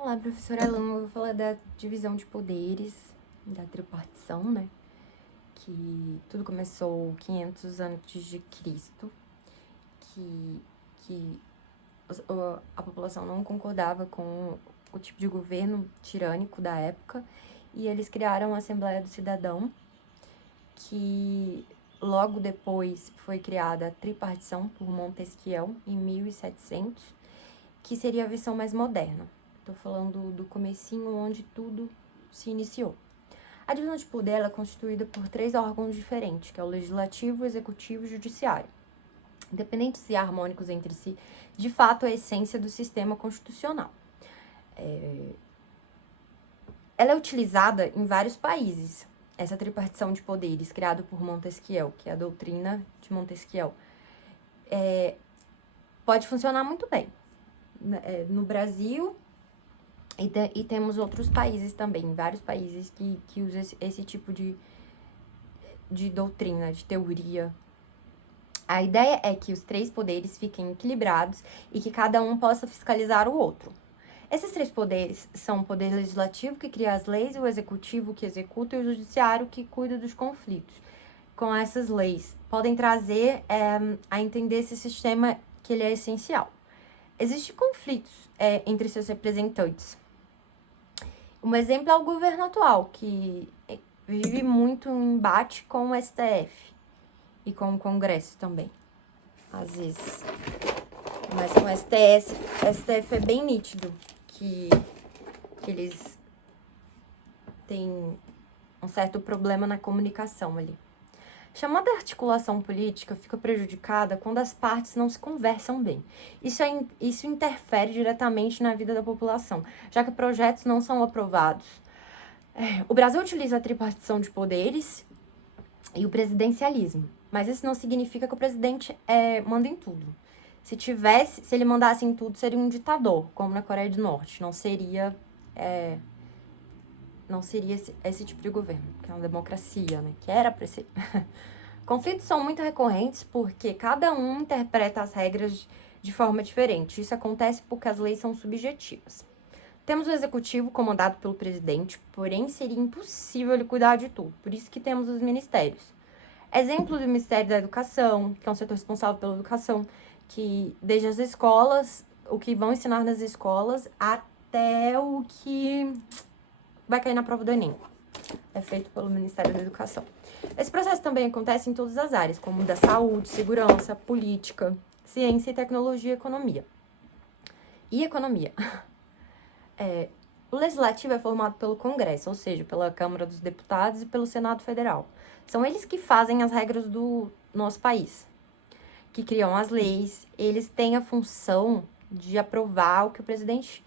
Olá, professora Alana. Eu vou falar da divisão de poderes, da tripartição, né? Que tudo começou 500 antes de Cristo, que a população não concordava com o tipo de governo tirânico da época, e eles criaram a Assembleia do Cidadão, que logo depois foi criada a tripartição por Montesquieu, em 1700, que seria a versão mais moderna. Tô falando do comecinho onde tudo se iniciou. A divisão de poder ela é constituída por 3 órgãos diferentes, que é o legislativo, o executivo e o judiciário. Independentes e harmônicos entre si, de fato, é a essência do sistema constitucional. Ela é utilizada em vários países, essa tripartição de poderes, criada por Montesquieu, que é a doutrina de Montesquieu. Pode funcionar muito bem. No Brasil, e temos outros países também, vários países que usam esse tipo de doutrina, de teoria. A ideia é que os 3 poderes fiquem equilibrados e que cada um possa fiscalizar o outro. Esses 3 poderes são o poder legislativo, que cria as leis, o executivo, que executa, e o judiciário, que cuida dos conflitos. Com essas leis, podem trazer a entender esse sistema que ele é essencial. Existem conflitos entre seus representantes. Um exemplo é o governo atual, que vive muito em embate com o STF e com o Congresso também, às vezes. Mas com o STF é bem nítido que eles têm um certo problema na comunicação ali. Chamada articulação política fica prejudicada quando as partes não se conversam bem. Isso interfere diretamente na vida da população, já que projetos não são aprovados. O Brasil utiliza a tripartição de poderes e o presidencialismo, mas isso não significa que o presidente manda em tudo. Se ele mandasse em tudo, seria um ditador, como na Coreia do Norte. Não seria esse tipo de governo, que é uma democracia, né? Que era para ser. Conflitos são muito recorrentes porque cada um interpreta as regras de forma diferente. Isso acontece porque as leis são subjetivas. Temos o executivo comandado pelo presidente, porém seria impossível ele cuidar de tudo. Por isso que temos os ministérios. Exemplo do Ministério da Educação, que é um setor responsável pela educação, que desde as escolas, o que vão ensinar nas escolas, até o que vai cair na prova do Enem. É feito pelo Ministério da Educação. Esse processo também acontece em todas as áreas, como da saúde, segurança, política, ciência e tecnologia, economia. E economia. O Legislativo é formado pelo Congresso, ou seja, pela Câmara dos Deputados e pelo Senado Federal. São eles que fazem as regras do nosso país, que criam as leis. Eles têm a função de aprovar o que o presidente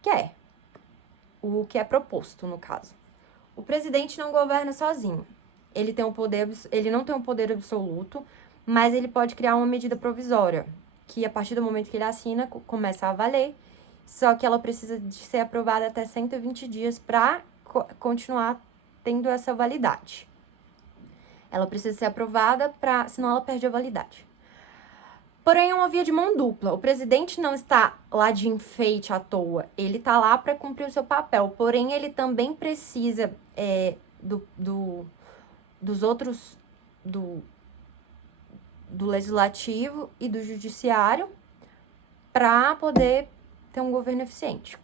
quer, o que é proposto, no caso. O presidente não governa sozinho. Ele não tem um poder absoluto, mas ele pode criar uma medida provisória, que a partir do momento que ele assina, começa a valer, só que ela precisa de ser aprovada até 120 dias para continuar tendo essa validade. Ela precisa ser aprovada, senão ela perde a validade. Porém, é uma via de mão dupla. O presidente não está lá de enfeite à toa. Ele está lá para cumprir o seu papel. Porém, ele também precisa dos outros, do legislativo e do judiciário para poder ter um governo eficiente.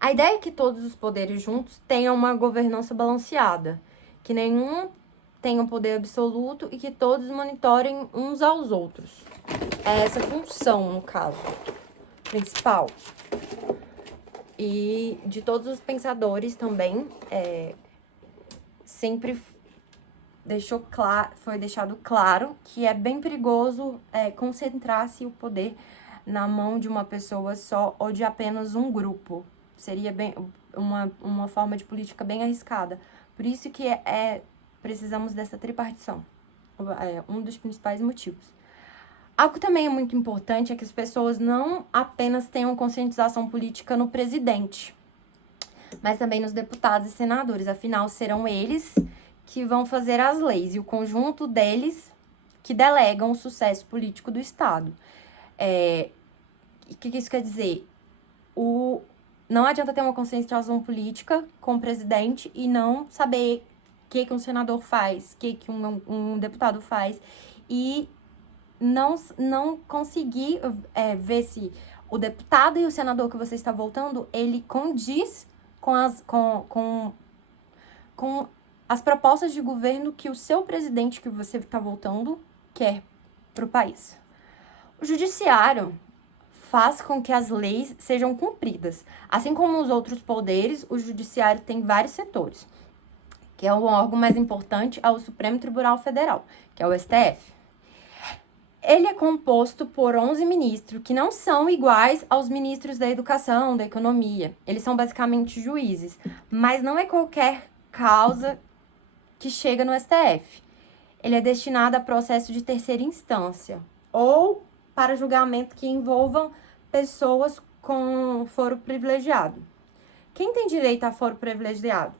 A ideia é que todos os poderes juntos tenham uma governança balanceada, que nenhum tenha um poder absoluto e que todos monitorem uns aos outros. É essa função, no caso, principal. E de todos os pensadores também, sempre foi deixado claro que é bem perigoso concentrar-se o poder na mão de uma pessoa só ou de apenas um grupo. Seria bem uma forma de política bem arriscada. Por isso que precisamos dessa tripartição. Um dos principais motivos. Algo que também é muito importante é que as pessoas não apenas tenham conscientização política no presidente, mas também nos deputados e senadores. Afinal, serão eles que vão fazer as leis e o conjunto deles que delegam o sucesso político do Estado. O que isso quer dizer? não adianta ter uma concentração política com o presidente e não saber o que um senador faz, o que um deputado faz, e não conseguir ver se o deputado e o senador que você está votando, ele condiz com as propostas de governo que o seu presidente que você está votando quer para o país. O judiciário faz com que as leis sejam cumpridas. Assim como os outros poderes, o judiciário tem vários setores, que é o órgão mais importante, é o Supremo Tribunal Federal, que é o STF. Ele é composto por 11 ministros, que não são iguais aos ministros da educação, da economia. Eles são basicamente juízes, mas não é qualquer causa que chega no STF. Ele é destinado a processo de terceira instância, ou para julgamento que envolvam pessoas com foro privilegiado. Quem tem direito a foro privilegiado?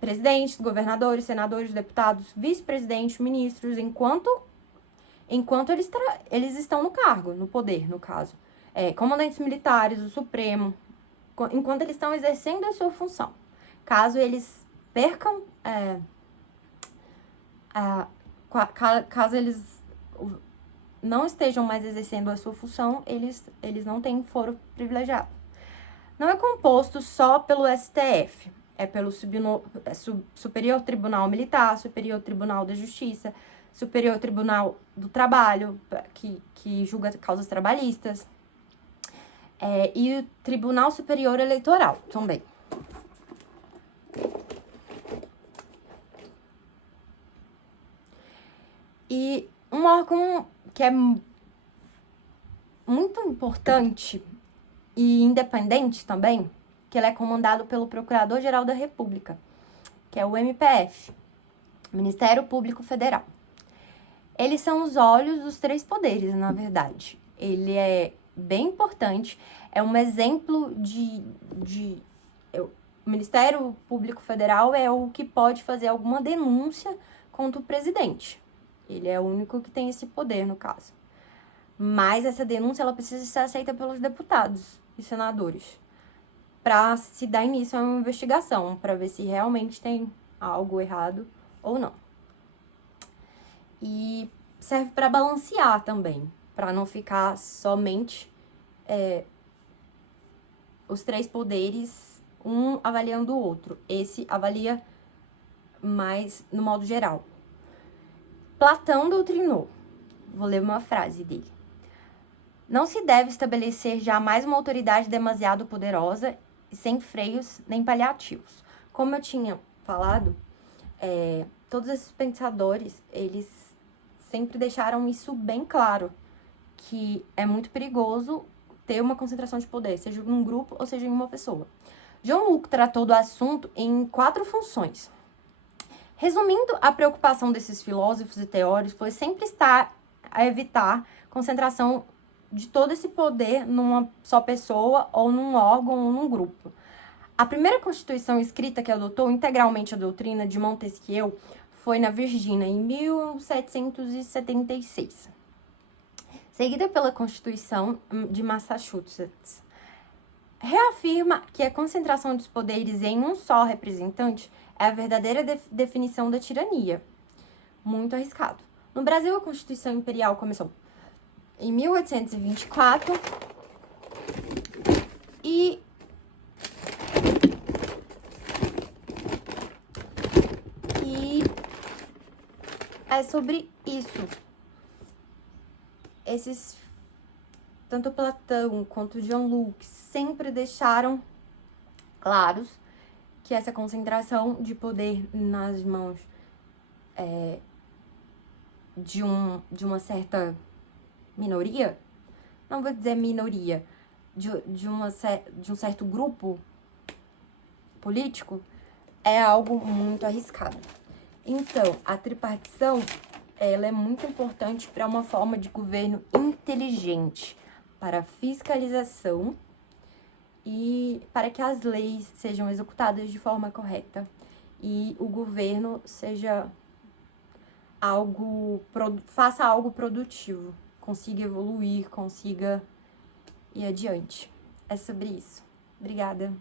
Presidentes, governadores, senadores, deputados, vice-presidentes, ministros, enquanto eles estão no cargo, no poder, no caso. Comandantes militares, o Supremo, enquanto eles estão exercendo a sua função. Caso eles percam, caso eles não estejam mais exercendo a sua função, eles não têm foro privilegiado. Não é composto só pelo STF, é pelo Superior Tribunal Militar, Superior Tribunal da Justiça, Superior Tribunal do Trabalho, que julga causas trabalhistas, e o Tribunal Superior Eleitoral também. E um órgão que é muito importante e independente também, que ele é comandado pelo Procurador-Geral da República, que é o MPF, Ministério Público Federal. Eles são os olhos dos três poderes, na verdade. Ele é bem importante, é um exemplo o Ministério Público Federal é o que pode fazer alguma denúncia contra o presidente. Ele é o único que tem esse poder, no caso. Mas essa denúncia ela precisa ser aceita pelos deputados e senadores para se dar início a uma investigação, para ver se realmente tem algo errado ou não. E serve para balancear também, para não ficar somente os três poderes, um avaliando o outro. Esse avalia mais no modo geral. Platão doutrinou, vou ler uma frase dele. Não se deve estabelecer jamais uma autoridade demasiado poderosa e sem freios nem paliativos. Como eu tinha falado, todos esses pensadores, eles sempre deixaram isso bem claro, que é muito perigoso ter uma concentração de poder, seja num grupo ou seja em uma pessoa. John Locke tratou do assunto em 4 funções. Resumindo, a preocupação desses filósofos e teóricos foi sempre estar a evitar concentração de todo esse poder numa só pessoa, ou num órgão, ou num grupo. A primeira Constituição escrita que adotou integralmente a doutrina de Montesquieu foi na Virgínia, em 1776, seguida pela Constituição de Massachusetts. Reafirma que a concentração dos poderes em um só representante é a verdadeira definição da tirania. Muito arriscado. No Brasil, a Constituição Imperial começou em 1824 e é sobre isso. Tanto Platão quanto John Locke sempre deixaram claros que essa concentração de poder nas mãos de uma certa minoria, não vou dizer minoria, de um certo grupo político, é algo muito arriscado. Então, a tripartição, ela é muito importante para uma forma de governo inteligente, para fiscalização e para que as leis sejam executadas de forma correta e o governo faça algo produtivo, consiga evoluir, consiga ir adiante. É sobre isso. Obrigada.